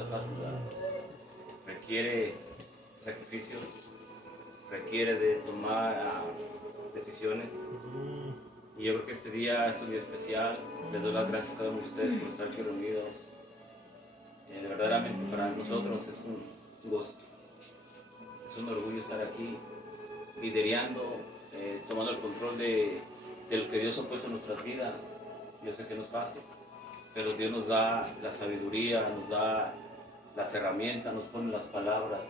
cosa fácil, ¿verdad? Requiere sacrificios, requiere de tomar decisiones. Y yo creo que este día es un día especial. Les doy las gracias a cada uno de ustedes por estar aquí reunidos. Verdaderamente para nosotros es un gozo, es un orgullo estar aquí liderando, tomando el control de lo que Dios ha puesto en nuestras vidas. Yo sé que no es fácil, pero Dios nos da la sabiduría, nos da las herramientas, nos pone las palabras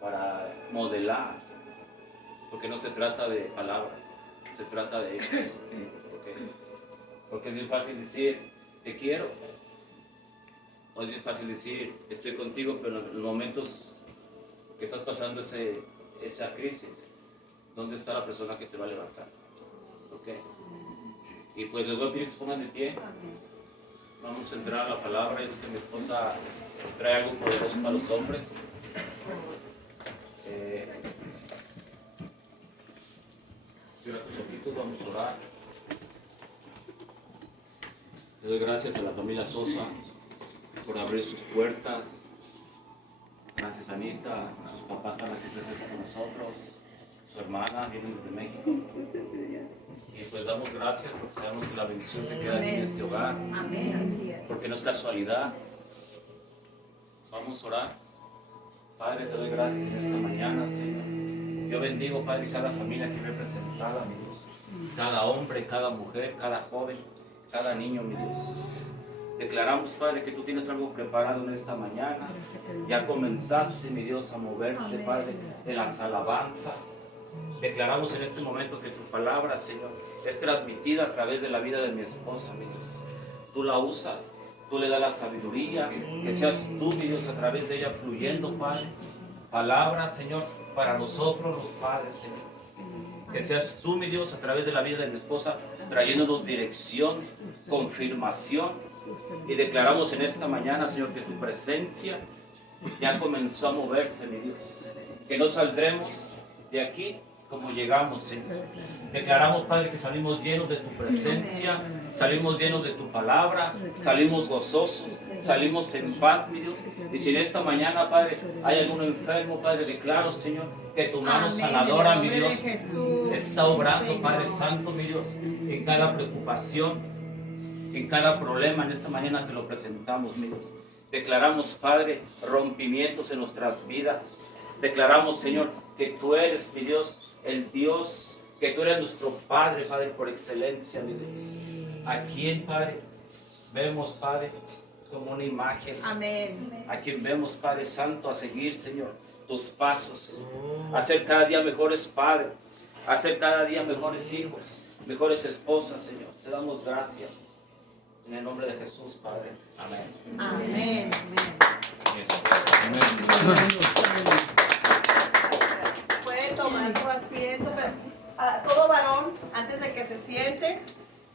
para modelar, porque no se trata de palabras, se trata de hechos. Porque es bien fácil decir te quiero, o es bien fácil decir estoy contigo, pero en los momentos que estás pasando esa crisis, ¿dónde está la persona que te va a levantar? Y pues les voy a pedir que se pongan de pie. Vamos a entrar a la palabra. Yo sé que mi esposa trae algo poderoso para los hombres. Cierra tus ojitos, vamos a orar. Le doy gracias a la familia Sosa por abrir sus puertas. Gracias a Anita, sus papás están aquí presentes con nosotros, su hermana viene desde México. Y pues damos gracias porque sabemos que la bendición se queda aquí en este hogar. Amén, así es. Porque no es casualidad. Vamos a orar. Padre, te doy gracias en esta mañana, Señor. Yo bendigo, Padre, cada familia aquí representada, mi Dios. Cada hombre, cada mujer, cada joven, cada niño, mi Dios. Declaramos, Padre, que tú tienes algo preparado en esta mañana. Ya comenzaste, mi Dios, a moverte, Padre, en las alabanzas. Declaramos en este momento que tu palabra, Señor, es transmitida a través de la vida de mi esposa, mi Dios. Tú la usas, tú le das la sabiduría, que seas tú, mi Dios, a través de ella fluyendo, Padre. Palabra, Señor, para nosotros los padres, Señor. Que seas tú, mi Dios, a través de la vida de mi esposa, trayéndonos dirección, confirmación. Y declaramos en esta mañana, Señor, que tu presencia ya comenzó a moverse, mi Dios. Que no saldremos de aquí como llegamos, Señor. Declaramos, Padre, que salimos llenos de tu presencia, salimos llenos de tu palabra, salimos gozosos, salimos en paz, mi Dios. Y si en esta mañana, Padre, hay algún enfermo, Padre, declaro, Señor, que tu mano sanadora, mi Dios, está obrando, Padre Santo, mi Dios, en cada preocupación, en cada problema. En esta mañana te lo presentamos, mi Dios. Declaramos, Padre, rompimientos en nuestras vidas. Declaramos, Señor, que tú eres, mi Dios, el Dios, que tú eres nuestro Padre, Padre, por excelencia, mi Dios. A quien, Padre, vemos, Padre, como una imagen. Amén. A quien vemos, Padre Santo, a seguir, Señor, tus pasos, Señor. A ser cada día mejores padres, a ser cada día mejores hijos, mejores esposas, Señor. Te damos gracias. En el nombre de Jesús, Padre. Amén. Amén. Puede tomar su asiento, pero a todo varón, antes de que se siente,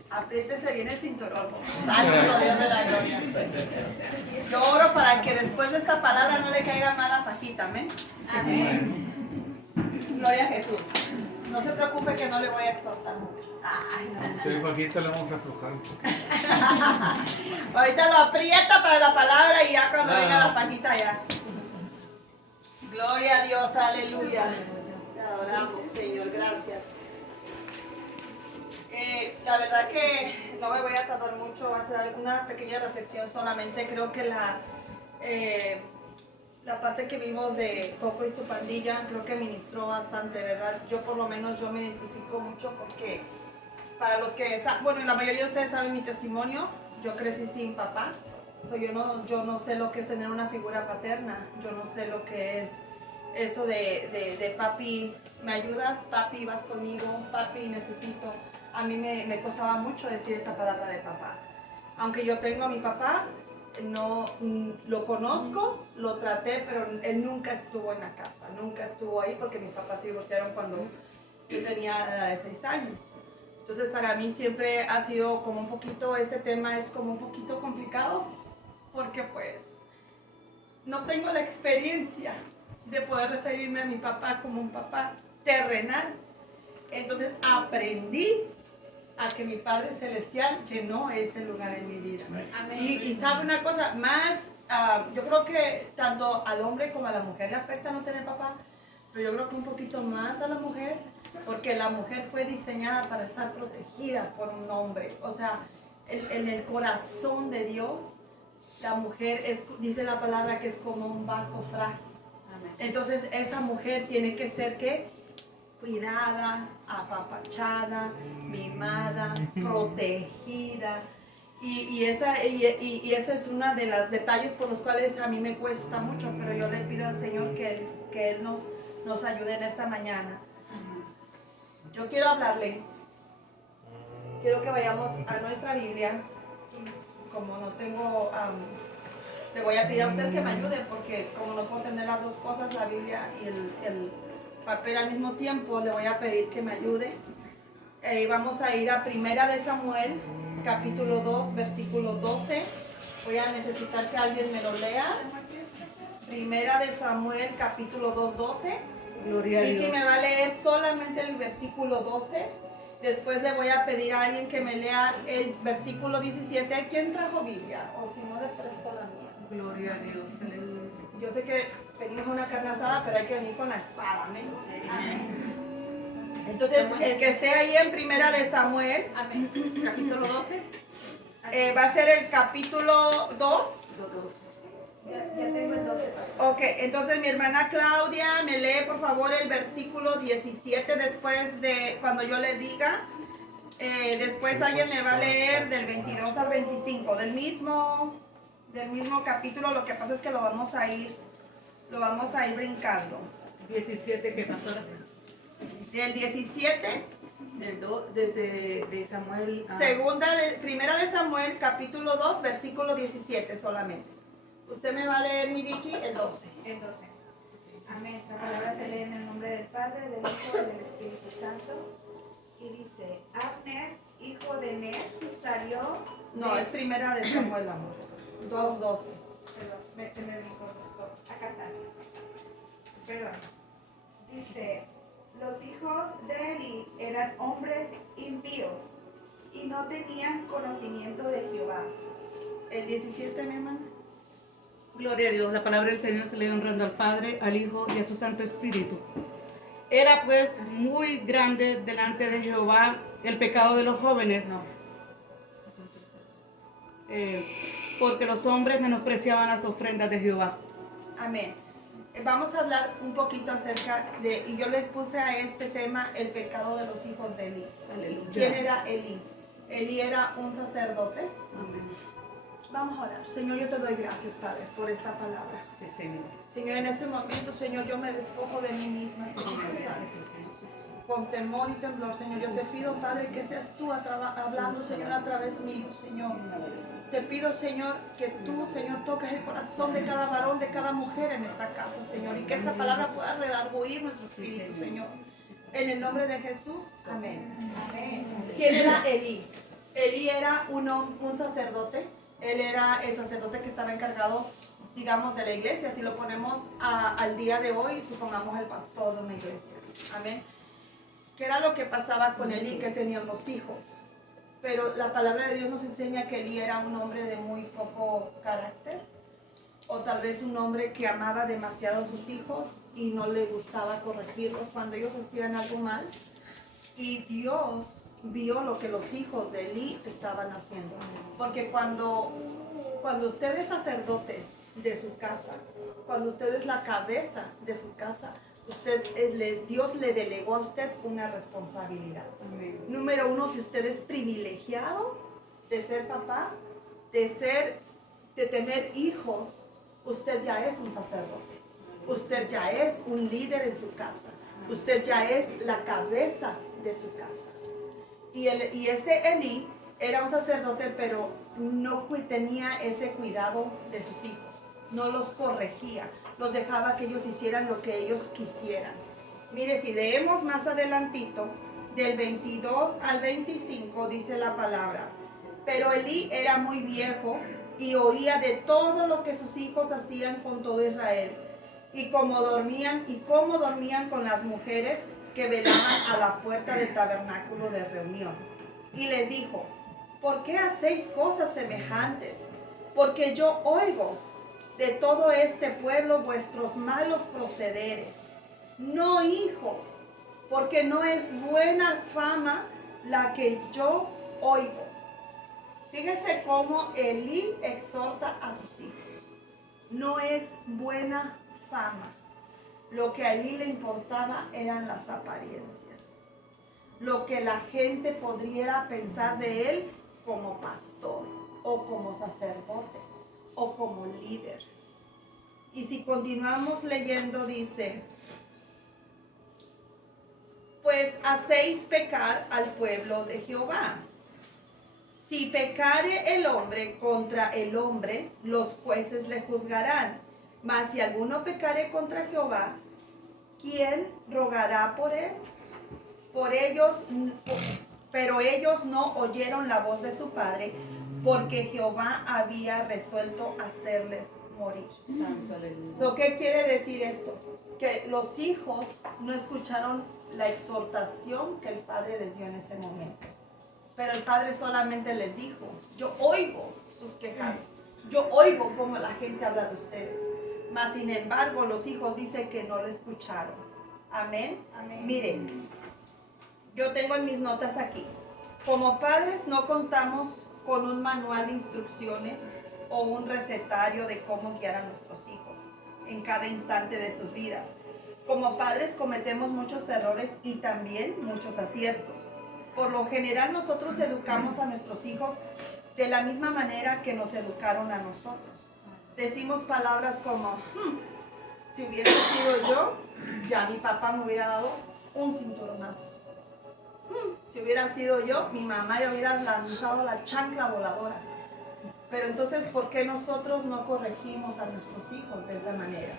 apriétese bien el cinturón. Santo Dios de la gloria. Yo oro para que después de esta palabra no le caiga mala fajita. Amén. Amén. Gloria a Jesús. No se preocupe que no le voy a exhortar. Ay, no. Sí, bajito le vamos a aflojar un poquito. Ahorita lo aprieta para la palabra y ya cuando venga la fajita ya. Gloria a Dios, aleluya. Te adoramos, Señor, gracias. La verdad que no me voy a tardar mucho, va a ser alguna pequeña reflexión solamente. Creo que la parte que vimos de Coco y su pandilla, creo que ministró bastante, ¿verdad? Yo por lo menos yo me identifico mucho porque para los que, bueno, la mayoría de ustedes saben mi testimonio, yo crecí sin papá. Yo no sé lo que es tener una figura paterna, yo no sé lo que es eso de papi, ¿me ayudas? Papi, vas conmigo, papi, necesito. A mí me costaba mucho decir esa palabra de papá. Aunque yo tengo a mi papá, no lo conozco, lo traté, pero él nunca estuvo en la casa, nunca estuvo ahí porque mis papás se divorciaron cuando yo tenía la edad de 6 años. Entonces para mí siempre ha sido como un poquito, este tema es como un poquito complicado porque pues no tengo la experiencia de poder referirme a mi papá como un papá terrenal. Entonces aprendí a que mi Padre Celestial llenó ese lugar en mi vida. Amén. Y sabe una cosa, más yo creo que tanto al hombre como a la mujer le afecta no tener papá, pero yo creo que un poquito más a la mujer, porque la mujer fue diseñada para estar protegida por un hombre. O sea, en el corazón de Dios, la mujer es, dice la palabra que es como un vaso frágil. Entonces esa mujer tiene que ser ¿qué? Cuidada, apapachada, mimada, protegida. Y esa es una de los detalles por los cuales a mí me cuesta mucho, pero yo le pido al Señor que Él nos ayude en esta mañana. Yo quiero hablarle, quiero que vayamos a nuestra Biblia. Como no tengo, le voy a pedir a usted que me ayude, porque como no puedo tener las dos cosas, la Biblia y el papel al mismo tiempo, le voy a pedir que me ayude. Vamos a ir a Primera de Samuel, capítulo 2, versículo 12. Voy a necesitar que alguien me lo lea. Primera de Samuel, capítulo 2, 12. Gloria a Vicky Dios. me va a leer solamente el versículo 12. Después le voy a pedir a alguien que me lea el versículo 17. ¿Quién trajo Biblia? O si no, le presto la mía. Gloria a Dios. Aleluya. Yo sé que venimos una carne asada, pero hay que venir con la espada. Amén. Entonces, el que esté ahí en Primera de Samuel, Amén. Capítulo 12. va a ser el capítulo 2. Ya tengo el 12. Ok, entonces mi hermana Claudia me lee por favor el versículo 17 después de cuando yo le diga. Después alguien me va a leer del 22 al 25, del mismo capítulo. Lo que pasa es que lo vamos a ir brincando. 17 que pasó. Del 17, Desde de Samuel. Primera de Samuel, capítulo 2, versículo 17 solamente. Usted me va a leer, mi Vicky, el 12. El 12. Amén. La palabra se lee en el nombre del Padre, del Hijo y del Espíritu Santo. Y dice, Abner, hijo de Ner, salió... No, es Primera de Samuel, amor. 2:12. Perdón, se me brincó. Acá está. Perdón. Dice, los hijos de Eli eran hombres impíos y no tenían conocimiento de Jehová. El 17, mi hermana. Gloria a Dios. La palabra del Señor se le honrando al Padre, al Hijo y a su Santo Espíritu. Era pues muy grande delante de Jehová el pecado de los jóvenes, porque los hombres menospreciaban las ofrendas de Jehová. Amén. Vamos a hablar un poquito acerca de, y yo le puse a este tema el pecado de los hijos de Eli. Aleluya. ¿Quién era Eli? Eli era un sacerdote. Amén. Vamos a orar. Señor, yo te doy gracias, Padre, por esta palabra. Sí, Señor. Señor, en este momento, Señor, yo me despojo de mí misma, Espíritu Santo. Con temor y temblor, Señor, yo te pido, Padre, que seas tú hablando, Señor, a través mío, Señor. Te pido, Señor, que tú, Señor, toques el corazón de cada varón, de cada mujer en esta casa, Señor, y que esta palabra pueda redarguir nuestro espíritu, Señor. En el nombre de Jesús, amén. Amén. ¿Quién era Eli? Eli era un sacerdote. Él era el sacerdote que estaba encargado, digamos, de la iglesia. Si lo ponemos al día de hoy, supongamos el pastor de una iglesia. Amén. ¿Qué era lo que pasaba con Eli? Que tenían los hijos. Pero la palabra de Dios nos enseña que Eli era un hombre de muy poco carácter. O tal vez un hombre que amaba demasiado a sus hijos y no le gustaba corregirlos cuando ellos hacían algo mal. Y Dios vio lo que los hijos de Eli estaban haciendo. Porque cuando usted es sacerdote de su casa, cuando usted es la cabeza de su casa, Dios le delegó a usted una responsabilidad. Amén. Número uno, si usted es privilegiado de ser papá, de tener hijos, usted ya es un sacerdote. Usted ya es un líder en su casa. Usted ya es la cabeza de su casa. Y este Eli era un sacerdote, pero no tenía ese cuidado de sus hijos. No los corregía, los dejaba que ellos hicieran lo que ellos quisieran. Mire, si leemos más adelantito, del 22 al 25, dice la palabra. Pero Eli era muy viejo y oía de todo lo que sus hijos hacían con todo Israel. Y cómo dormían con las mujeres que velaban a la puerta del tabernáculo de reunión. Y les dijo, ¿por qué hacéis cosas semejantes? Porque yo oigo de todo este pueblo vuestros malos procederes. No hijos, porque no es buena fama la que yo oigo. Fíjese cómo Elí exhorta a sus hijos. No es buena fama. Lo que a Elí le importaba eran las apariencias. Lo que la gente podría pensar de él como pastor, o como sacerdote, o como líder. Y si continuamos leyendo, dice: pues hacéis pecar al pueblo de Jehová. Si pecare el hombre contra el hombre, los jueces le juzgarán. Mas si alguno pecare contra Jehová, ¿quién rogará por él? Pero ellos no oyeron la voz de su padre, porque Jehová había resuelto hacerles morir. ¿Qué quiere decir esto? Que los hijos no escucharon la exhortación que el padre les dio en ese momento. Pero el padre solamente les dijo: yo oigo sus quejas, yo oigo cómo la gente habla de ustedes. Mas sin embargo los hijos dicen que no lo escucharon. Amén. Amén. Miren, yo tengo en mis notas aquí: como padres no contamos con un manual de instrucciones o un recetario de cómo guiar a nuestros hijos en cada instante de sus vidas. Como padres cometemos muchos errores y también muchos aciertos. Por lo general nosotros educamos a nuestros hijos de la misma manera que nos educaron a nosotros. Decimos palabras como: si hubiera sido yo, ya mi papá me hubiera dado un cinturonazo. Si hubiera sido yo, mi mamá ya hubiera lanzado la chancla voladora. Pero entonces, ¿por qué nosotros no corregimos a nuestros hijos de esa manera?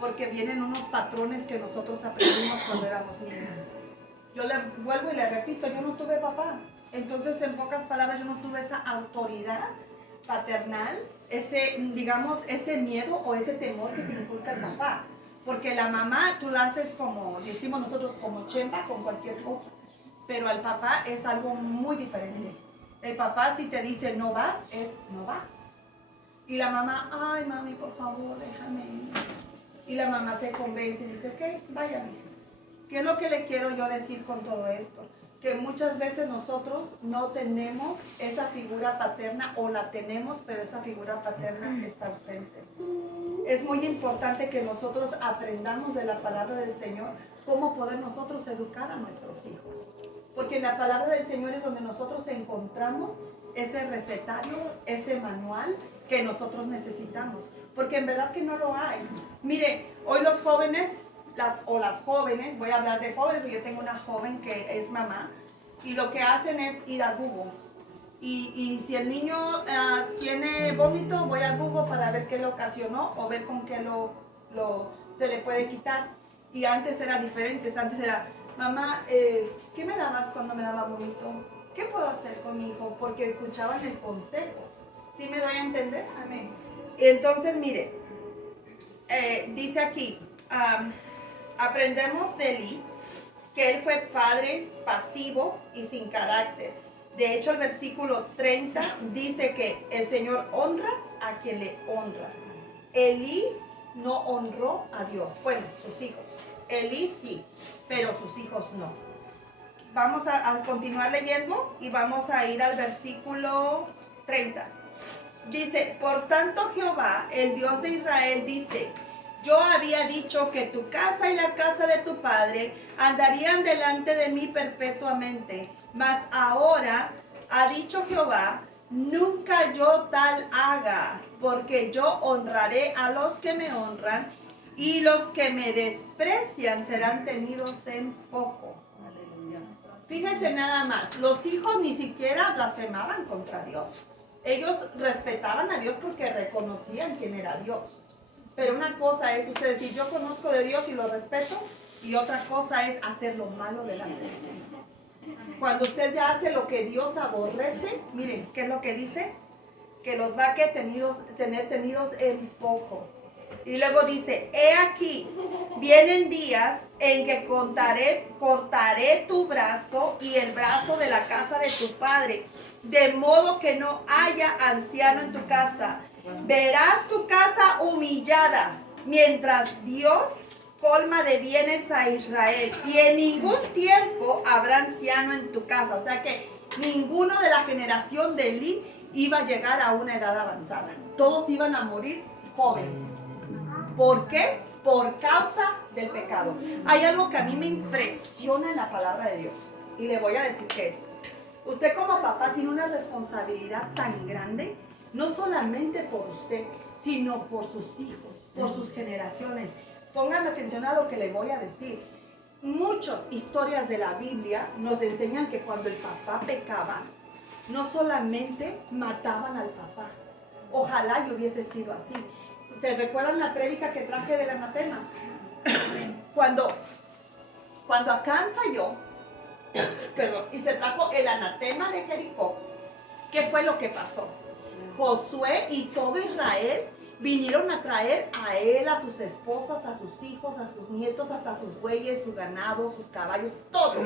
Porque vienen unos patrones que nosotros aprendimos cuando éramos niños. Yo le vuelvo y le repito: yo no tuve papá. Entonces, en pocas palabras, yo no tuve esa autoridad paternal, ese miedo o ese temor que te inculca el papá. Porque la mamá, tú la haces como, decimos nosotros, como chempa con cualquier cosa. Pero al papá es algo muy diferente. El papá, si te dice no vas, es no vas. Y la mamá: ay mami, por favor, déjame ir. Y la mamá se convence y dice: ok, vaya, mija. ¿Qué es lo que le quiero yo decir con todo esto? Que muchas veces nosotros no tenemos esa figura paterna, o la tenemos, pero esa figura paterna está ausente. Es muy importante que nosotros aprendamos de la palabra del Señor cómo poder nosotros educar a nuestros hijos. Porque en la palabra del Señor es donde nosotros encontramos ese recetario, ese manual que nosotros necesitamos. Porque en verdad que no lo hay. Mire, hoy los jóvenes, las jóvenes, voy a hablar de jóvenes, porque yo tengo una joven que es mamá, y lo que hacen es ir a Google. Y si el niño tiene vómito, voy a Google para ver qué lo ocasionó o ver con qué se le puede quitar. Y antes era diferente, antes era: mamá, ¿qué me dabas cuando me daba vómito? ¿Qué puedo hacer con mi hijo? Porque escuchaban el consejo. ¿Sí me doy a entender? Amén. Entonces, mire, dice aquí, aprendemos de Elí que él fue padre pasivo y sin carácter. De hecho, el versículo 30 dice que el Señor honra a quien le honra. Elí no honró a Dios. Bueno, sus hijos. Elí sí, pero sus hijos no. Vamos a continuar leyendo y vamos a ir al versículo 30. Dice: por tanto Jehová, el Dios de Israel, dice: yo había dicho que tu casa y la casa de tu padre andarían delante de mí perpetuamente. Mas ahora ha dicho Jehová: nunca yo tal haga, porque yo honraré a los que me honran, y los que me desprecian serán tenidos en poco. Fíjense nada más, los hijos ni siquiera blasfemaban contra Dios. Ellos respetaban a Dios porque reconocían quién era Dios. Pero una cosa es usted decir: yo conozco de Dios y lo respeto, y otra cosa es hacer lo malo delante del Señor. Cuando usted ya hace lo que Dios aborrece, miren, ¿qué es lo que dice? Que los va a tener tenidos en poco. Y luego dice: he aquí, vienen días en que cortaré tu brazo y el brazo de la casa de tu padre, de modo que no haya anciano en tu casa. Verás tu casa humillada, mientras Dios colma de bienes a Israel. Y en ningún tiempo habrá anciano en tu casa. O sea que ninguno de la generación de Elí iba a llegar a una edad avanzada. Todos iban a morir jóvenes. ¿Por qué? Por causa del pecado. Hay algo que a mí me impresiona en la palabra de Dios. Y le voy a decir qué es. Usted como papá tiene una responsabilidad tan grande, no solamente por usted, sino por sus hijos, por sus generaciones. Póngame atención a lo que le voy a decir. Muchas historias de la Biblia nos enseñan que cuando el papá pecaba, no solamente mataban al papá. Ojalá y hubiese sido así. ¿Se recuerdan la prédica que traje del anatema? Cuando Acán falló, y se trajo el anatema de Jericó, ¿qué fue lo que pasó? Josué y todo Israel vinieron a traer a él, a sus esposas, a sus hijos, a sus nietos, hasta sus bueyes, su ganado, sus caballos, todo.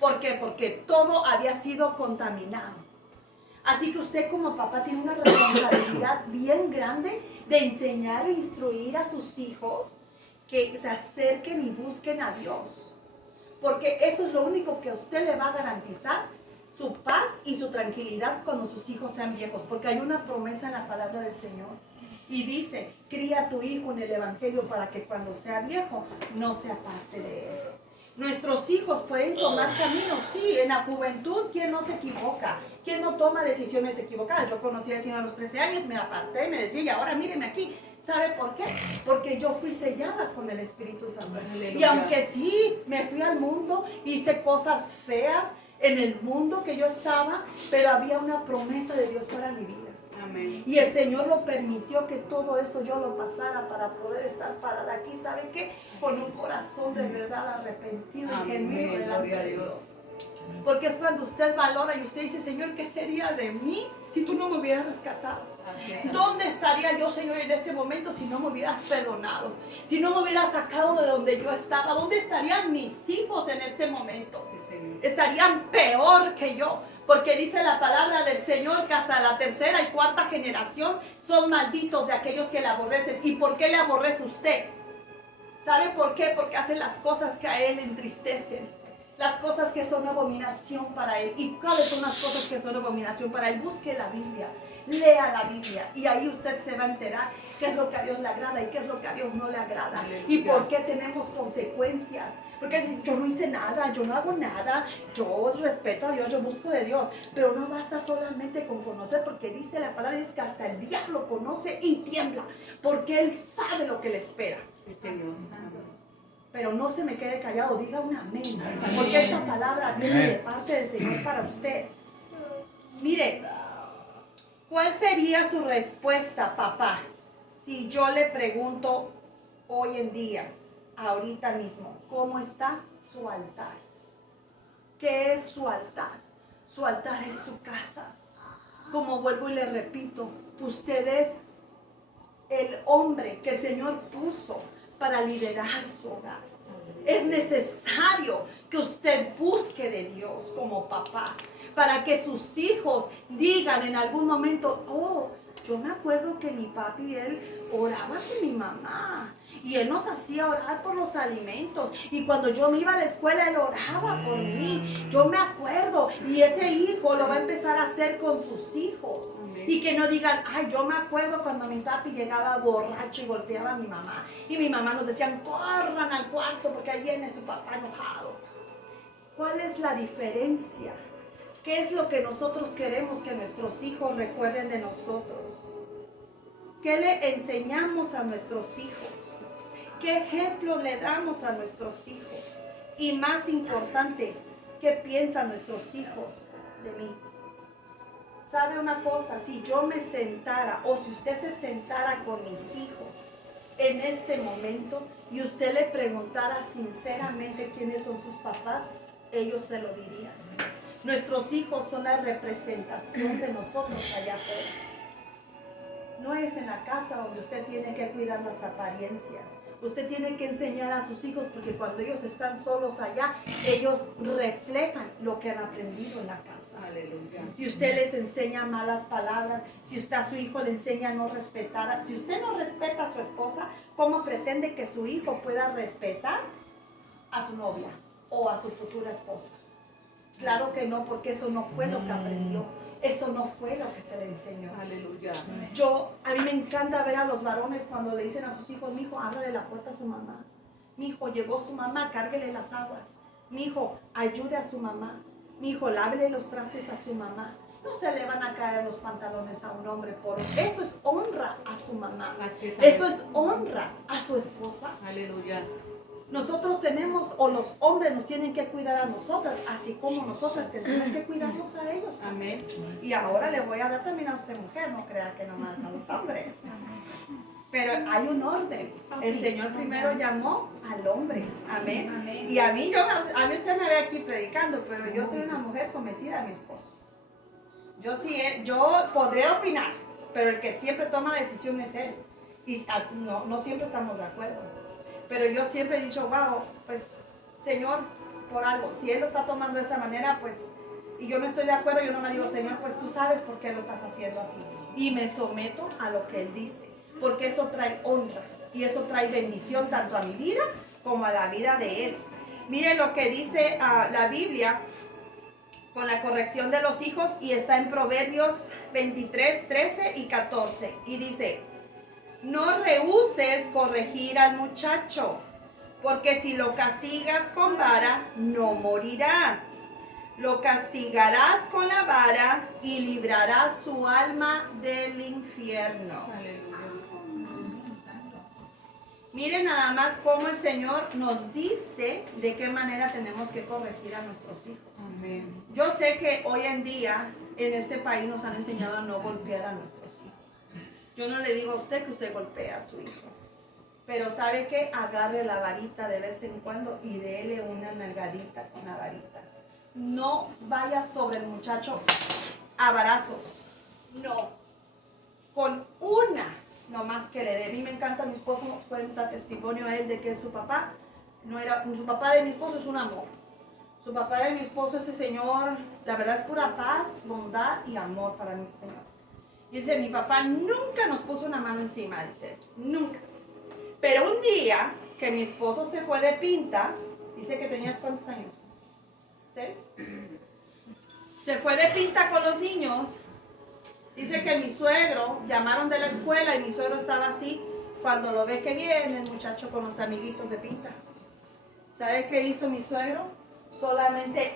¿Por qué? Porque todo había sido contaminado. Así que usted como papá tiene una responsabilidad bien grande de enseñar e instruir a sus hijos que se acerquen y busquen a Dios. Porque eso es lo único que a usted le va a garantizar su paz y su tranquilidad cuando sus hijos sean viejos. Porque hay una promesa en la palabra del Señor. Y dice, cría a tu hijo en el evangelio para que cuando sea viejo no se aparte de él. Nuestros hijos pueden tomar caminos, sí, en la juventud, ¿quién no se equivoca? ¿Quién no toma decisiones equivocadas? Yo conocí al Señor a los 13 años, me aparté, me desvié y ahora míreme aquí. ¿Sabe por qué? Porque yo fui sellada con el Espíritu Santo. Y aunque sí, me fui al mundo, hice cosas feas en el mundo que yo estaba, pero había una promesa de Dios para mi vida. Amén. Y el Señor lo permitió que todo eso yo lo pasara para poder estar parada aquí. ¿Sabe qué? Con un corazón de verdad arrepentido y genuino delante de Dios. Porque es cuando usted valora y usted dice, Señor, ¿qué sería de mí si tú no me hubieras rescatado? ¿Dónde estaría yo, Señor, en este momento si no me hubieras perdonado? Si no me hubieras sacado de donde yo estaba. ¿Dónde estarían mis hijos en este momento? Estarían peor que yo. Porque dice la palabra del Señor que hasta la tercera y cuarta generación son malditos de aquellos que le aborrecen. ¿Y por qué le aborrece usted? ¿Sabe por qué? Porque hacen las cosas que a él le entristecen. Las cosas que son abominación para él. ¿Y cuáles son las cosas que son abominación para él? Busque la Biblia, lea la Biblia y ahí usted se va a enterar qué es lo que a Dios le agrada y qué es lo que a Dios no le agrada. Y por qué tenemos consecuencias. Porque si yo no hice nada, yo no hago nada, yo respeto a Dios, yo busco de Dios. Pero no basta solamente con conocer, porque dice la palabra es que hasta el diablo conoce y tiembla, porque él sabe lo que le espera. Pero no se me quede callado, diga un amén, porque esta palabra viene de parte del Señor para usted. Mire, ¿cuál sería su respuesta, papá, si yo le pregunto hoy en día, ahorita mismo, cómo está su altar? ¿Qué es su altar? Su altar es su casa. Como vuelvo y le repito, usted es el hombre que el Señor puso para liderar su hogar. Es necesario que usted busque de Dios como papá, para que sus hijos digan en algún momento, oh, yo me acuerdo que mi papi, él oraba con mi mamá y él nos hacía orar por los alimentos, y cuando yo me iba a la escuela él oraba por mí, yo me acuerdo, y ese hijo lo va a empezar a hacer con sus hijos. Y que no digan, ay, yo me acuerdo cuando mi papi llegaba borracho y golpeaba a mi mamá, y mi mamá nos decían, corran al cuarto porque ahí viene su papá enojado. ¿Cuál es la diferencia? ¿Qué es lo que nosotros queremos que nuestros hijos recuerden de nosotros? ¿Qué le enseñamos a nuestros hijos? ¿Qué ejemplo le damos a nuestros hijos? Y más importante, ¿qué piensan nuestros hijos de mí? ¿Sabe una cosa? Si yo me sentara, o si usted se sentara con mis hijos en este momento y usted le preguntara sinceramente quiénes son sus papás, ellos se lo dirían. Nuestros hijos son la representación de nosotros allá afuera. No es en la casa donde usted tiene que cuidar las apariencias. Usted tiene que enseñar a sus hijos, porque cuando ellos están solos allá, ellos reflejan lo que han aprendido en la casa. Aleluya. Si usted les enseña malas palabras, si usted a su hijo le enseña a no respetar, si usted no respeta a su esposa, ¿cómo pretende que su hijo pueda respetar a su novia o a su futura esposa? Claro que no, porque eso no fue lo que aprendió. Eso no fue lo que se le enseñó. Aleluya. A mí me encanta ver a los varones cuando le dicen a sus hijos: mi hijo, ábrele la puerta a su mamá. Mi hijo, llegó su mamá, cárguele las aguas. Mi hijo, ayude a su mamá. Mi hijo, lávele los trastes a su mamá. No se le van a caer los pantalones a un hombre por eso. Es honra a su mamá. Eso es honra a su esposa. Aleluya. Nosotros tenemos, o los hombres nos tienen que cuidar a nosotras, así como nosotras tenemos que cuidarnos a ellos. Amén. Y ahora le voy a dar también a usted, mujer, no crea que nomás a los hombres. Pero hay un orden. El Señor primero llamó al hombre. Amén. Y a mí usted me ve aquí predicando, pero yo soy una mujer sometida a mi esposo. Yo podré opinar, pero el que siempre toma la decisión es él. Y no siempre estamos de acuerdo. Pero yo siempre he dicho: wow, pues Señor, por algo, si Él lo está tomando de esa manera, pues, y yo no estoy de acuerdo, yo no me digo: Señor, pues tú sabes por qué lo estás haciendo así. Y me someto a lo que Él dice, porque eso trae honra y eso trae bendición tanto a mi vida como a la vida de Él. Miren lo que dice la Biblia con la corrección de los hijos, y está en Proverbios 23, 13 y 14, y dice: no rehúses corregir al muchacho, porque si lo castigas con vara, no morirá. Lo castigarás con la vara y librarás su alma del infierno. Miren nada más cómo el Señor nos dice de qué manera tenemos que corregir a nuestros hijos. Amén. Yo sé que hoy en día en este país nos han enseñado a no golpear a nuestros hijos. Yo no le digo a usted que usted golpee a su hijo, pero ¿sabe qué? Agarre la varita de vez en cuando y déle una nalgadita con la varita. No vaya sobre el muchacho a varazos, no, con una nomás que le dé. A mí me encanta, mi esposo cuenta testimonio a él de que su papá de mi esposo es un amor. Su papá de mi esposo, ese señor, la verdad es pura paz, bondad y amor para mí ese señor. Y dice: mi papá nunca nos puso una mano encima, dice, nunca. Pero un día que mi esposo se fue de pinta, dice que tenías ¿cuántos años? 6. Se fue de pinta con los niños. Dice que mi suegro, llamaron de la escuela y mi suegro estaba así. Cuando lo ve que viene el muchacho con los amiguitos de pinta, ¿sabe qué hizo mi suegro? Solamente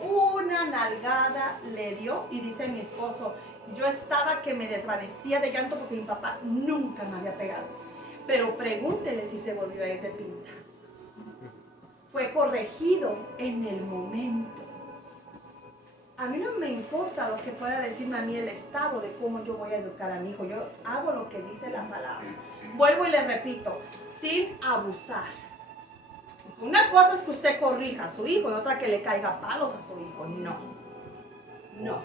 una nalgada le dio, y dice mi esposo: yo estaba que me desvanecía de llanto porque mi papá nunca me había pegado. Pero pregúntele si se volvió a ir de pinta. Fue corregido en el momento. A mí no me importa lo que pueda decirme a mí el estado de cómo yo voy a educar a mi hijo. Yo hago lo que dice la palabra. Vuelvo y le repito: sin abusar. Una cosa es que usted corrija a su hijo y otra que le caiga palos a su hijo. No,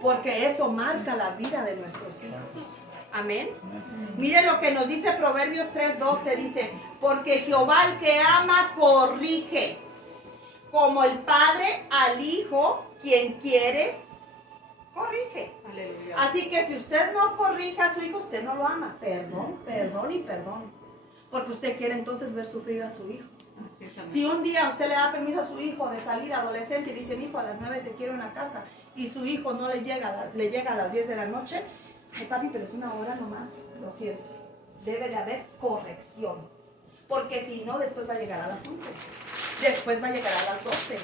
porque eso marca la vida de nuestros hijos. Amén. Mire lo que nos dice Proverbios 3:12, dice: porque Jehová al que ama corrige, como el padre al hijo, quien quiere corrige. Aleluya. Así que si usted no corrija a su hijo, usted no lo ama. Perdón y perdón, porque usted quiere entonces ver sufrir a su hijo. Si un día usted le da permiso a su hijo de salir adolescente y dice: mi hijo, a las 9 te quiero en la casa, y su hijo no le llega a las 10 de la noche, ay papi, pero es una hora nomás, lo siento. Debe de haber corrección, porque si no, después va a llegar a las 11, después va a llegar a las 12,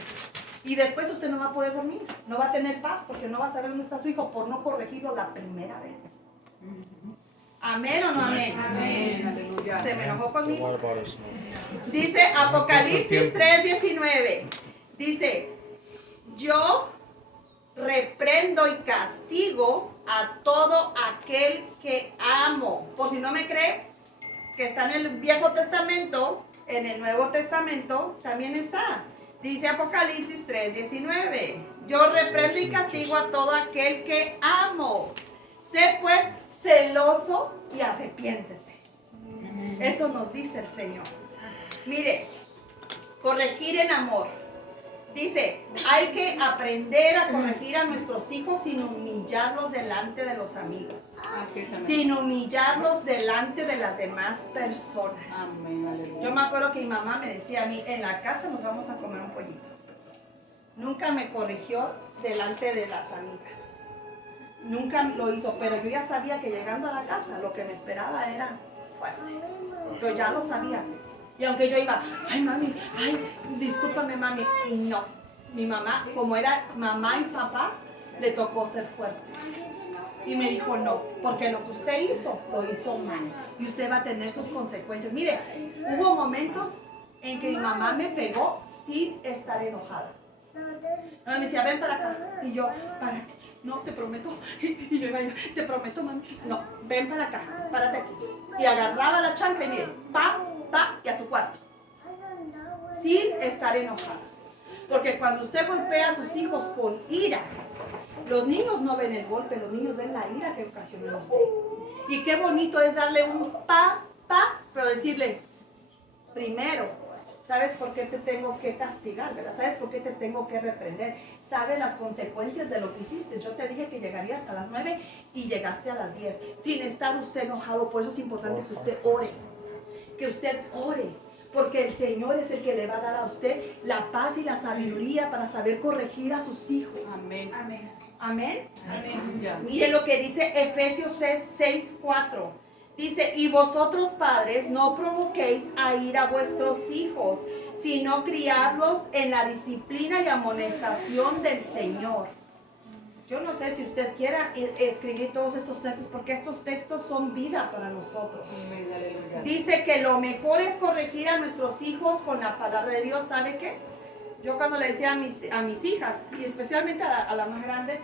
y después usted no va a poder dormir, no va a tener paz, porque no va a saber dónde está su hijo por no corregirlo la primera vez. ¿Amén o no amén? Amén. Aleluya. ¿Se me enojó conmigo? Dice Apocalipsis 3:19. Dice: yo reprendo y castigo a todo aquel que amo. Por si no me cree, que está en el Viejo Testamento, en el Nuevo Testamento también está. Dice Apocalipsis 3:19. Yo reprendo y castigo a todo aquel que amo. Sé pues celoso y arrepiéntete. Eso nos dice el Señor. Mire, corregir en amor. Dice, hay que aprender a corregir a nuestros hijos sin humillarlos delante de los amigos, sin humillarlos delante de las demás personas. Amén, aleluya. Yo me acuerdo que mi mamá me decía a mí, en la casa nos vamos a comer un pollito. Nunca me corrigió delante de las amigas. Nunca lo hizo, pero yo ya sabía que llegando a la casa lo que me esperaba era fuerte. Yo ya lo sabía. Y aunque yo iba, ay mami, ay, discúlpame mami, no. Mi mamá, como era mamá y papá, le tocó ser fuerte. Y me dijo, no, porque lo que usted hizo, lo hizo mal. Y usted va a tener sus consecuencias. Mire, hubo momentos en que mi mamá me pegó sin estar enojada. Me decía, ven para acá. Y yo, ¿para qué? No, te prometo. Y yo iba, te prometo, mami. No, ven para acá, párate aquí. Y agarraba la chancla y mire, pa, y a su cuarto. Sin estar enojada. Porque cuando usted golpea a sus hijos con ira, los niños no ven el golpe, los niños ven la ira que ocasionó usted. Y qué bonito es darle un pa, pero decirle, primero, ¿sabes por qué te tengo que castigar? ¿Verdad? ¿Sabes por qué te tengo que reprender? ¿Sabes las consecuencias de lo que hiciste? Yo te dije que llegaría hasta las 9 y llegaste a las 10, sin estar usted enojado. Por eso es importante que usted ore. Que usted ore, porque el Señor es el que le va a dar a usted la paz y la sabiduría para saber corregir a sus hijos. Amén. Amén. Amén. Amén. Miren lo que dice Efesios 6:4. Dice, y vosotros padres no provoquéis a ir a vuestros hijos, sino criarlos en la disciplina y amonestación del Señor. Yo no sé si usted quiera escribir todos estos textos, porque estos textos son vida para nosotros. Dice que lo mejor es corregir a nuestros hijos con la palabra de Dios. ¿Sabe qué? Yo cuando le decía a mis hijas, y especialmente a la más grande,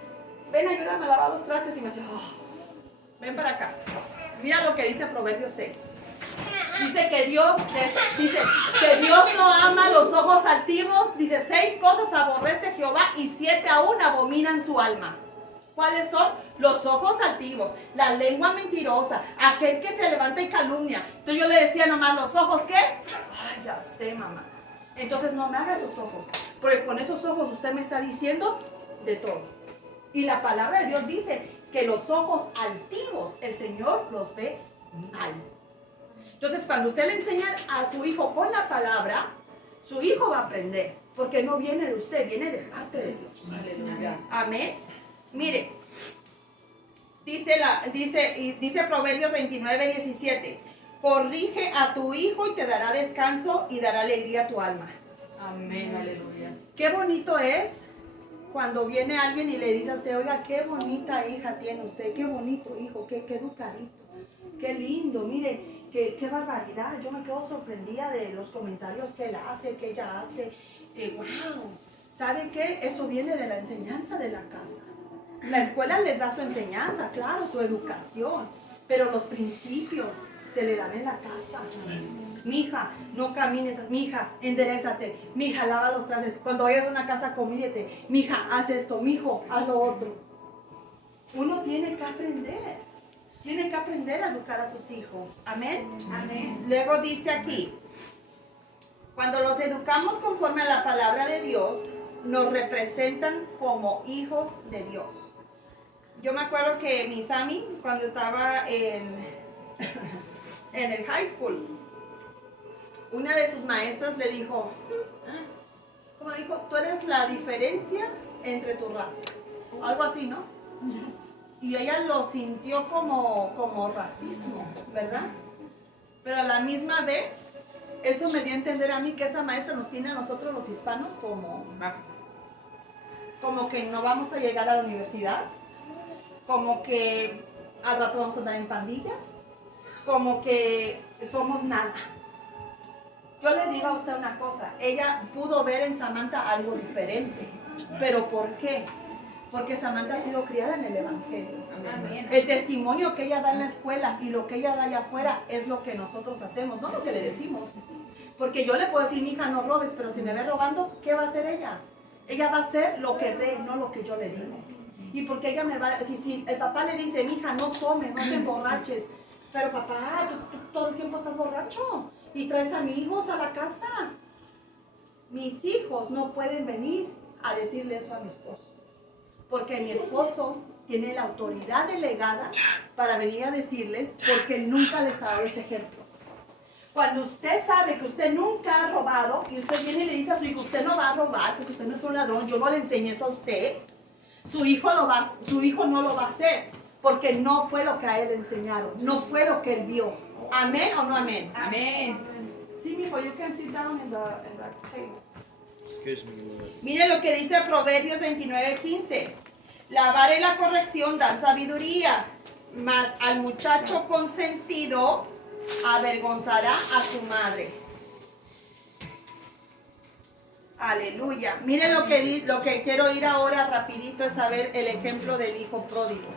ven, ayúdame a lavar los trastes, y me decía, ven para acá. Mira lo que dice Proverbios 6. Dice que Dios no ama los ojos altivos. Dice, 6 cosas aborrece Jehová y 7 aún abominan su alma. ¿Cuáles son? Los ojos altivos, la lengua mentirosa, aquel que se levanta y calumnia. Entonces yo le decía nomás, ¿los ojos qué? Ay, ya sé, mamá. Entonces no me haga esos ojos, porque con esos ojos usted me está diciendo de todo. Y la palabra de Dios dice que los ojos altivos, el Señor los ve mal. Entonces, cuando usted le enseña a su hijo con la palabra, su hijo va a aprender, porque no viene de usted, viene de parte de Dios. Aleluya. Amén. Mire, dice Proverbios 29:17, corrige a tu hijo y te dará descanso y dará alegría a tu alma. Amén, aleluya. Qué bonito es cuando viene alguien y le dice a usted, oiga, qué bonita hija tiene usted, qué bonito hijo, qué educadito, qué lindo, mire. Qué barbaridad, yo me quedo sorprendida de los comentarios que él hace, que ella hace. ¡Wow! ¿Saben qué? Eso viene de la enseñanza de la casa. La escuela les da su enseñanza, claro, su educación, pero los principios se le dan en la casa. Mija, no camines, mija, enderezate, mija, lava los trastes. Cuando vayas a una casa, comídete, mija, haz esto, mijo, haz lo otro. Uno tiene que aprender. Tiene que aprender a educar a sus hijos. Amén. Amén. Luego dice aquí, cuando los educamos conforme a la palabra de Dios, nos representan como hijos de Dios. Yo me acuerdo que mi Sammy, cuando estaba en el high school, una de sus maestros le dijo, como dijo, tú eres la diferencia entre tu raza. Algo así, ¿no? Y ella lo sintió como racismo, ¿verdad? Pero a la misma vez, eso me dio a entender a mí que esa maestra nos tiene a nosotros los hispanos como que no vamos a llegar a la universidad, como que al rato vamos a andar en pandillas, como que somos nada. Yo le digo a usted una cosa, ella pudo ver en Samantha algo diferente, pero ¿por qué? Porque Samantha ha sido criada en el Evangelio. Amén. El testimonio que ella da en la escuela y lo que ella da allá afuera es lo que nosotros hacemos, no lo que le decimos. Porque yo le puedo decir, mi hija, no robes, pero si me ve robando, ¿qué va a hacer ella? Ella va a hacer lo que ve, no lo que yo le digo. Y porque ella me va, si el papá le dice, mija, no tomes, no te emborraches. Pero papá, tú todo el tiempo estás borracho y traes amigos a la casa. Mis hijos no pueden venir a decirle eso a mi esposo. Porque mi esposo tiene la autoridad delegada para venir a decirles, porque él nunca les ha dado ese ejemplo. Cuando usted sabe que usted nunca ha robado y usted viene y le dice a su hijo, usted no va a robar, porque usted no es un ladrón, yo no le enseñé eso a usted, su hijo no lo va a hacer, porque no fue lo que a él le enseñaron, no fue lo que él vio. ¿Amén o no amén? Amén. Sí, mijo, you can sit down in the table. Excuse me, Lewis. Mire lo que dice Proverbios 29:15. La vara y la corrección dan sabiduría, mas al muchacho consentido avergonzará a su madre. Aleluya. Mire lo que quiero ir ahora rapidito es saber el ejemplo del hijo pródigo.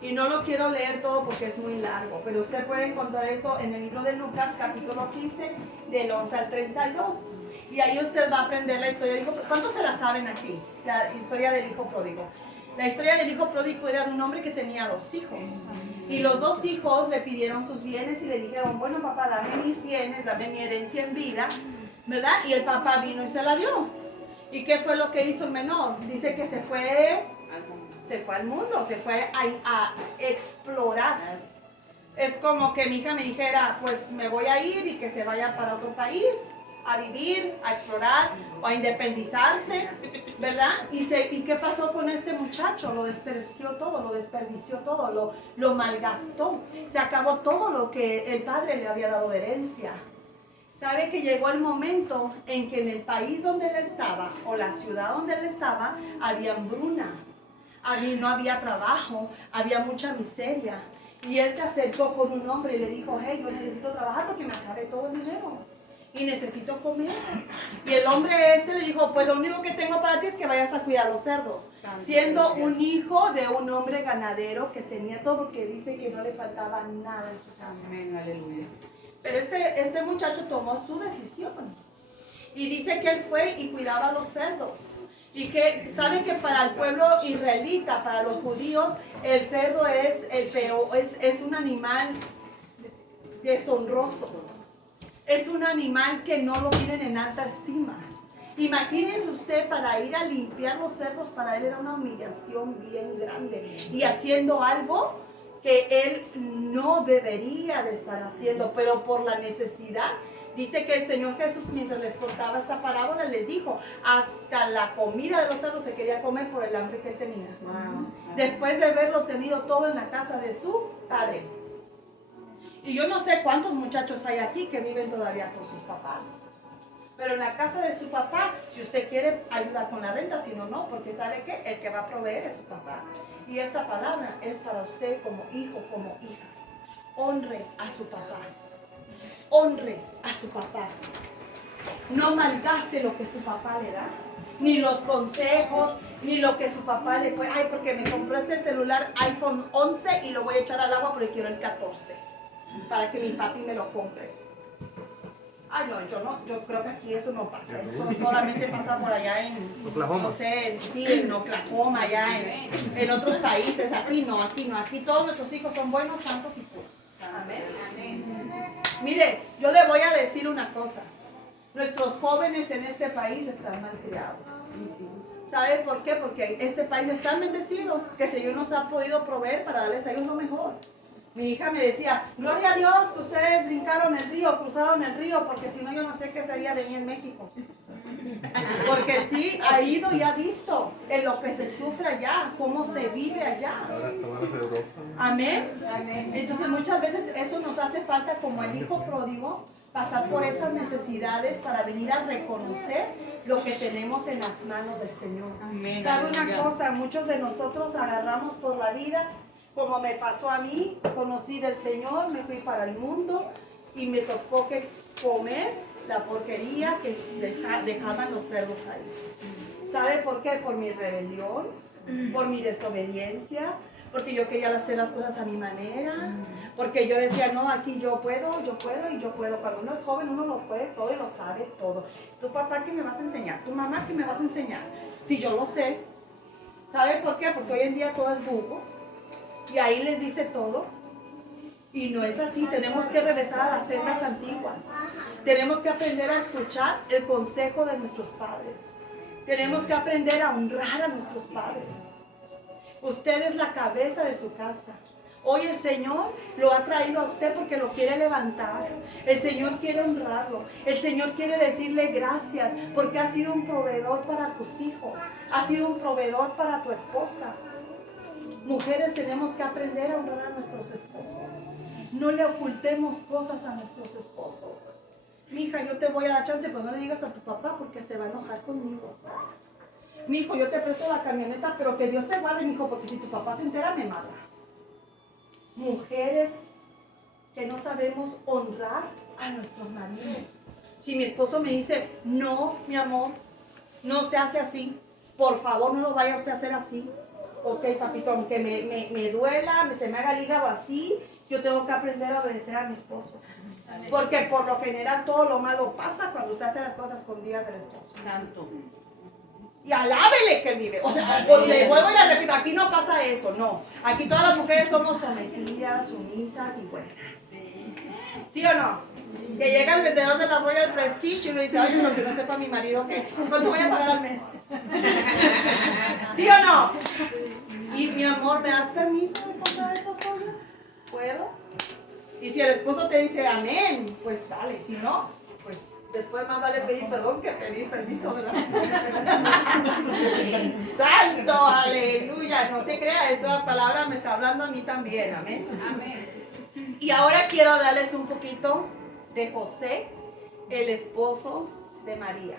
Y no lo quiero leer todo porque es muy largo, pero usted puede encontrar eso en el libro de Lucas, capítulo 15, del 11 al 32. Y ahí usted va a aprender la historia del hijo pródigo. ¿Cuántos se la saben aquí? La historia del hijo pródigo. La historia del hijo pródigo era de un hombre que tenía 2 hijos. Y los 2 hijos le pidieron sus bienes y le dijeron, bueno papá, dame mis bienes, dame mi herencia en vida, ¿verdad? Y el papá vino y se la dio. ¿Y qué fue lo que hizo el menor? Dice que se fue al mundo, se fue a explorar. Es como que mi hija me dijera, pues me voy a ir y que se vaya para otro país a vivir, a explorar o a independizarse, ¿verdad? ¿Y qué pasó con este muchacho? Lo desperdició todo, lo malgastó. Se acabó todo lo que el padre le había dado de herencia. ¿Sabe que llegó el momento en que en el país donde él estaba o la ciudad donde él estaba había hambruna? No había trabajo, había mucha miseria. Y él se acercó con un hombre y le dijo, hey, yo necesito trabajar porque me acabé todo el dinero y necesito comer. Y el hombre le dijo, pues lo único que tengo para ti es que vayas a cuidar los cerdos. Siendo un hijo de un hombre ganadero que tenía todo, porque dice que no le faltaba nada en su casa. Amén, aleluya. Pero este muchacho tomó su decisión. Y dice que él fue y cuidaba los cerdos. Y que saben que para el pueblo israelita, para los judíos, el cerdo es un animal deshonroso. Es un animal que no lo tienen en alta estima. Imagínese usted, para ir a limpiar los cerdos, para él era una humillación bien grande. Y haciendo algo que él no debería de estar haciendo, pero por la necesidad. Dice que el Señor Jesús, mientras les contaba esta parábola, les dijo, hasta la comida de los cerdos se quería comer por el hambre que él tenía. Wow. Después de haberlo tenido todo en la casa de su padre. Y yo no sé cuántos muchachos hay aquí que viven todavía con sus papás. Pero en la casa de su papá, si usted quiere ayudar con la renta, si no, no, porque sabe que el que va a proveer es su papá. Y esta palabra es para usted como hijo, como hija. Honre a su papá. Honre a su papá. No malgaste lo que su papá le da, ni los consejos, ni lo que su papá le puede. Ay, porque me compró este celular iPhone 11 y lo voy a echar al agua porque quiero el 14 para que mi papi me lo compre. Ay, no, yo creo que aquí eso no pasa. Eso solamente pasa por allá en Oklahoma. No sé, sí, en Oklahoma, allá en otros países. Aquí no. Aquí todos nuestros hijos son buenos, santos y puros. Amén. Mire, yo le voy a decir una cosa. Nuestros jóvenes en este país están mal criados. ¿Sabe por qué? Porque este país es tan bendecido que el Señor nos ha podido proveer para darles a ellos lo mejor. Mi hija me decía, gloria a Dios que ustedes brincaron el río, cruzaron el río, porque si no yo no sé qué sería de mí en México. Porque sí, ha ido y ha visto en lo que se sufre allá, cómo se vive allá. Amén. Entonces muchas veces eso nos hace falta, como el hijo pródigo, pasar por esas necesidades para venir a reconocer lo que tenemos en las manos del Señor. Amén. ¿Sabe una cosa? Muchos de nosotros agarramos por la vida, como me pasó a mí, conocí del Señor, me fui para el mundo y me tocó que comer la porquería que dejaban los cerdos ahí. ¿Sabe por qué? Por mi rebelión, por mi desobediencia, porque yo quería hacer las cosas a mi manera, porque yo decía, no, aquí yo puedo. Cuando uno es joven, uno lo puede todo y lo sabe todo. ¿Tu papá qué me vas a enseñar? ¿Tu mamá qué me vas a enseñar? Si yo lo sé. ¿Sabe por qué? Porque hoy en día todo es Google y ahí les dice todo. Y no es así, tenemos que regresar a las sendas antiguas. Tenemos que aprender a escuchar el consejo de nuestros padres. Tenemos que aprender a honrar a nuestros padres. Usted es la cabeza de su casa. Hoy el Señor lo ha traído a usted porque lo quiere levantar. El Señor quiere honrarlo. El Señor quiere decirle gracias porque ha sido un proveedor para tus hijos. Ha sido un proveedor para tu esposa. Mujeres, tenemos que aprender a honrar a nuestros esposos. No le ocultemos cosas a nuestros esposos. Mija, yo te voy a dar chance, pero no le digas a tu papá porque se va a enojar conmigo. Mijo, yo te presto la camioneta, pero que Dios te guarde, mijo, porque si tu papá se entera me mata. Mujeres que no sabemos honrar a nuestros maridos. Si mi esposo me dice, no, mi amor, no se hace así, por favor no lo vaya usted a hacer así. Ok, papito, aunque me duela, se me haga el hígado así, yo tengo que aprender a obedecer a mi esposo. Porque por lo general todo lo malo pasa cuando usted hace las cosas escondidas del esposo. Santo. Y alábele que vive. O sea, pues le vuelvo y le repito, aquí no pasa eso, no. Aquí todas las mujeres somos sometidas, sumisas y buenas. ¿Sí o no? Que llega el vendedor de la Royal Prestige y uno dice, ay, lo que no sepa mi marido, ¿qué? ¿Cuánto voy a pagar al mes? ¿Sí o no? Y mi amor, ¿me das permiso de comprar esas ollas? ¿Puedo? Y si el esposo te dice amén, pues dale. Si no, pues después más vale pedir perdón que pedir permiso, ¿verdad? Santo, aleluya. No se crea, esa palabra me está hablando a mí también. Amén. Amén. Y ahora quiero hablarles un poquito de José, el esposo de María.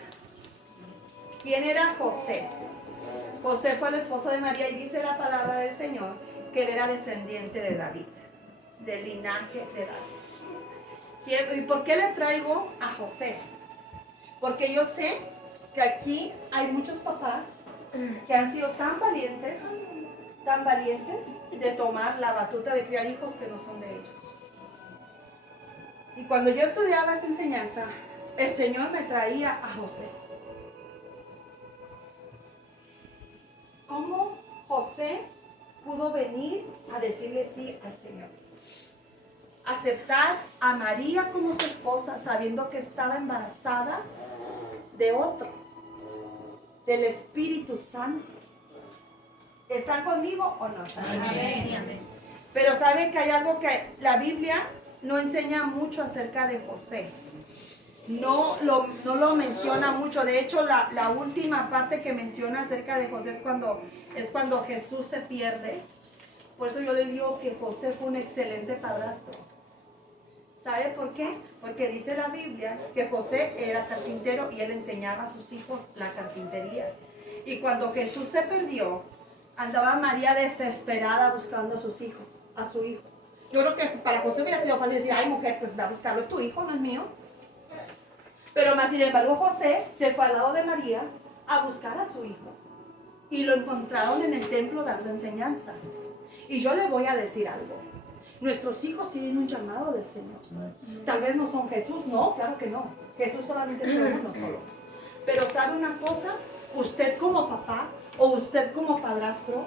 ¿Quién era José? José fue el esposo de María y dice la palabra del Señor que él era descendiente de David, del linaje de David. ¿Y por qué le traigo a José? Porque yo sé que aquí hay muchos papás que han sido tan valientes de tomar la batuta de criar hijos que no son de ellos. Y cuando yo estudiaba esta enseñanza, el Señor me traía a José. ¿Cómo José pudo venir a decirle sí al Señor? Aceptar a María como su esposa sabiendo que estaba embarazada de otro, del Espíritu Santo. ¿Están conmigo o no? Amén. Sí, amén. Pero saben que hay algo que la Biblia no enseña mucho acerca de José. No lo menciona mucho. De hecho, la última parte que menciona acerca de José es cuando Jesús se pierde. Por eso yo le digo que José fue un excelente padrastro. ¿Sabe por qué? Porque dice la Biblia que José era carpintero y él enseñaba a sus hijos la carpintería. Y cuando Jesús se perdió, andaba María desesperada buscando a su hijo. Yo creo que para José hubiera sido fácil decir, ay mujer, pues va a buscarlo, es tu hijo, no es mío. Pero más sin embargo José se fue al lado de María a buscar a su hijo. Y lo encontraron en el templo dando enseñanza. Y yo le voy a decir algo. Nuestros hijos tienen un llamado del Señor. Tal vez no son Jesús, no, claro que no. Jesús solamente es uno solo. Pero ¿sabe una cosa? Usted como papá o usted como padrastro,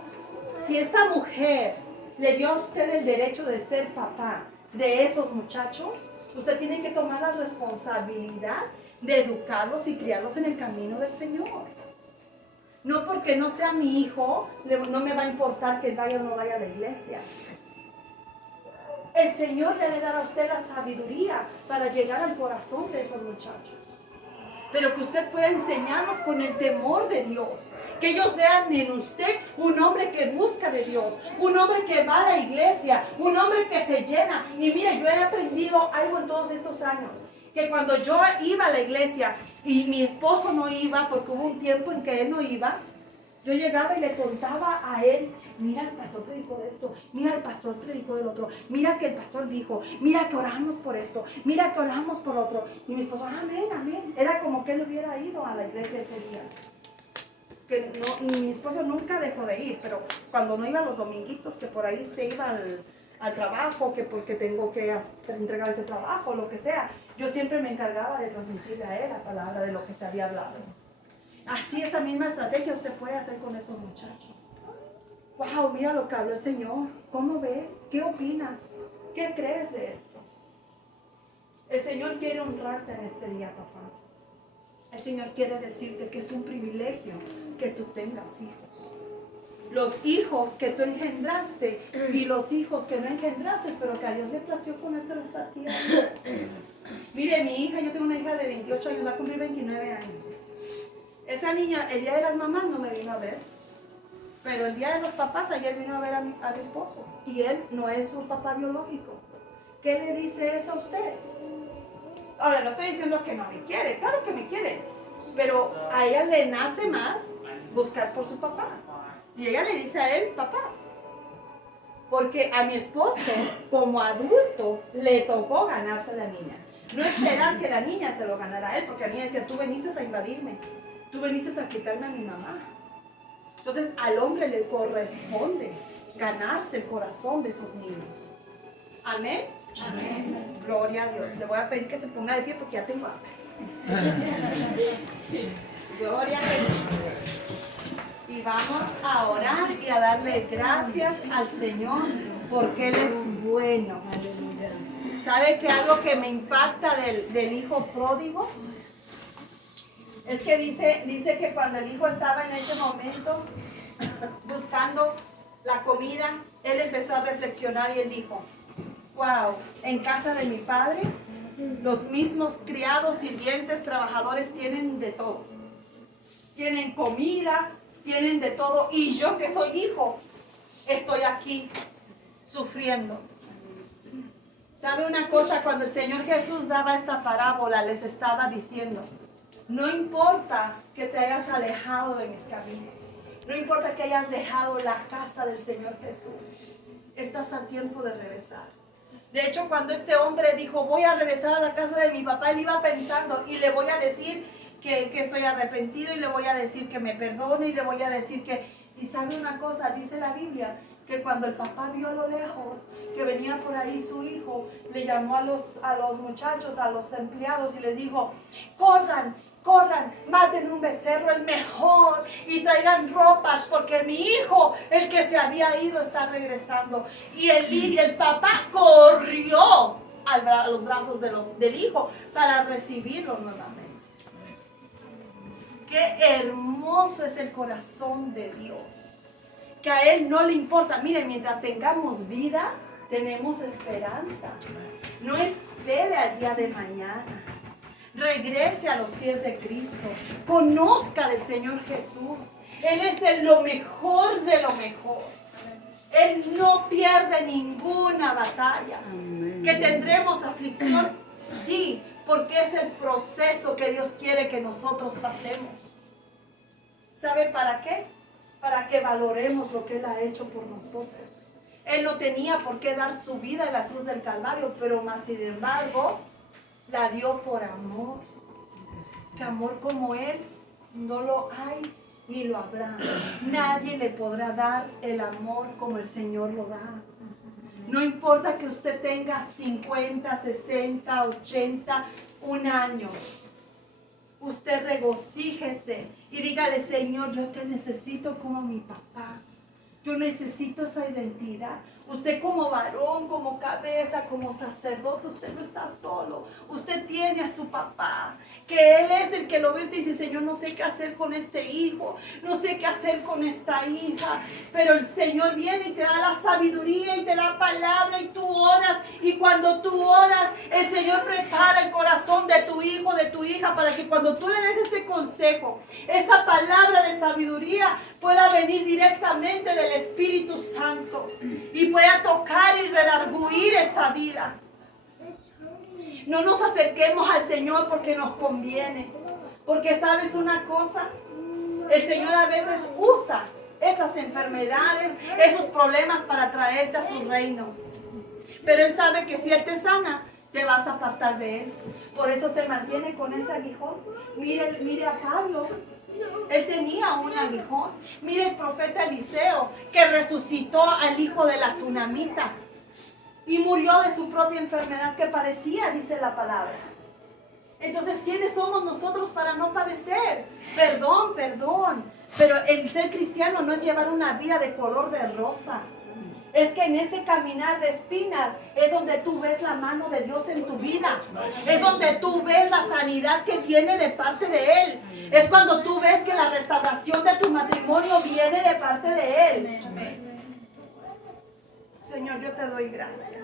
si esa mujer le dio a usted el derecho de ser papá de esos muchachos, usted tiene que tomar la responsabilidad de educarlos y criarlos en el camino del Señor. No porque no sea mi hijo, no me va a importar que vaya o no vaya a la iglesia. El Señor debe dar a usted la sabiduría para llegar al corazón de esos muchachos. Pero que usted pueda enseñarlos con el temor de Dios. Que ellos vean en usted un hombre que busca de Dios. Un hombre que va a la iglesia. Un hombre que se llena. Y mire, yo he aprendido algo en todos estos años. Que cuando yo iba a la iglesia y mi esposo no iba, porque hubo un tiempo en que él no iba, yo llegaba y le contaba a él, mira, el pastor predicó de esto, mira, el pastor predicó del otro, mira que el pastor dijo, mira que oramos por esto, mira que oramos por otro. Y mi esposo, amén, amén. Era como que él hubiera ido a la iglesia ese día. Que no, mi esposo nunca dejó de ir, pero cuando no iba los dominguitos, que por ahí se iba al trabajo, que porque tengo que entregar ese trabajo, lo que sea, yo siempre me encargaba de transmitirle a él la palabra de lo que se había hablado. Así esa misma estrategia usted puede hacer con esos muchachos. wow, mira lo que habló el Señor. ¿Cómo ves? ¿Qué opinas? ¿Qué crees de esto? El Señor quiere honrarte en este día, papá. El Señor quiere decirte que es un privilegio que tú tengas hijos. Los hijos que tú engendraste y los hijos que no engendraste, pero que a Dios le plació ponértelos a ti. Mire, mi hija, yo tengo una hija de 28 años, va a cumplir 29 años. Esa niña, el día de las mamás no me vino a ver, pero el día de los papás, ayer vino a ver a mi esposo. Y él no es su papá biológico. ¿Qué le dice eso a usted? Ahora, no estoy diciendo que no me quiere, claro que me quiere, pero a ella le nace más buscar por su papá. Y ella le dice a él, papá. Porque a mi esposo, como adulto, le tocó ganarse a la niña. No esperar que la niña se lo ganara a él, porque la niña decía, tú veniste a invadirme, tú veniste a quitarme a mi mamá. Entonces al hombre le corresponde ganarse el corazón de esos niños. Amén. Amén. Gloria a Dios. Le voy a pedir que se ponga de pie porque ya tengo hambre. Gloria a Jesús. Y vamos a orar y a darle gracias al Señor porque Él es bueno. ¿Sabe que algo que me impacta del hijo pródigo? Es que dice que cuando el hijo estaba en ese momento buscando la comida, él empezó a reflexionar y él dijo, wow, en casa de mi padre, los mismos criados, sirvientes, trabajadores tienen de todo. Tienen comida, tienen de todo. Y yo que soy hijo, estoy aquí sufriendo. ¿Sabe una cosa? Cuando el Señor Jesús daba esta parábola, les estaba diciendo, no importa que te hayas alejado de mis caminos. No importa que hayas dejado la casa del Señor Jesús. Estás a tiempo de regresar. De hecho, cuando este hombre dijo, voy a regresar a la casa de mi papá, él iba pensando, y le voy a decir que estoy arrepentido, y le voy a decir que me perdone, y le voy a decir que... Y sabe una cosa, dice la Biblia, que cuando el papá vio a lo lejos que venía por ahí su hijo, le llamó a los muchachos, a los empleados, y les dijo, corran, maten un becerro, el mejor, y traigan ropas, porque mi hijo, el que se había ido, está regresando. Y el papá corrió a los brazos del hijo para recibirlo nuevamente. Qué hermoso es el corazón de Dios, que a Él no le importa. Miren, mientras tengamos vida, tenemos esperanza. No espere al día de mañana. Regrese a los pies de Cristo. Conozca del Señor Jesús. Él es lo mejor de lo mejor. Él no pierde ninguna batalla. Amén. ¿Que tendremos aflicción? Sí, porque es el proceso que Dios quiere que nosotros pasemos. ¿Sabe para qué? Para que valoremos lo que Él ha hecho por nosotros. Él no tenía por qué dar su vida en la cruz del Calvario, pero más sin embargo la dio por amor. Que amor como Él no lo hay ni lo habrá. Nadie le podrá dar el amor como el Señor lo da. No importa que usted tenga 50, 60, 80, un año. Usted regocíjese y dígale, Señor, yo te necesito como mi papá. Yo necesito esa identidad. Usted como varón, como cabeza, como sacerdote, usted no está solo. Usted tiene a su papá, que Él es el que lo ve y dice, Señor, no sé qué hacer con este hijo, no sé qué hacer con esta hija. Pero el Señor viene y te da la sabiduría y te da palabra y tú oras. Y cuando tú oras, el Señor prepara el corazón de tu hijo, de tu hija, para que cuando tú le des ese consejo, esa palabra de sabiduría pueda venir directamente del Espíritu Santo y pueda tocar y redarguir esa vida. No nos acerquemos al Señor porque nos conviene, porque sabes una cosa, el Señor a veces usa esas enfermedades, esos problemas para traerte a su reino, pero Él sabe que si Él te sana, te vas a apartar de Él. Por eso te mantiene con ese aguijón. Mire a Pablo. Él tenía un aguijón. Mire el profeta Eliseo, que resucitó al hijo de la tsunamita y murió de su propia enfermedad que padecía, dice la palabra. Entonces, ¿quiénes somos nosotros para no padecer? Perdón. Pero el ser cristiano no es llevar una vida de color de rosa. Es que en ese caminar de espinas es donde tú ves la mano de Dios en tu vida. Es donde tú ves la sanidad que viene de parte de Él. Es cuando tú ves que la restauración de tu matrimonio viene de parte de Él. Señor, yo te doy gracias.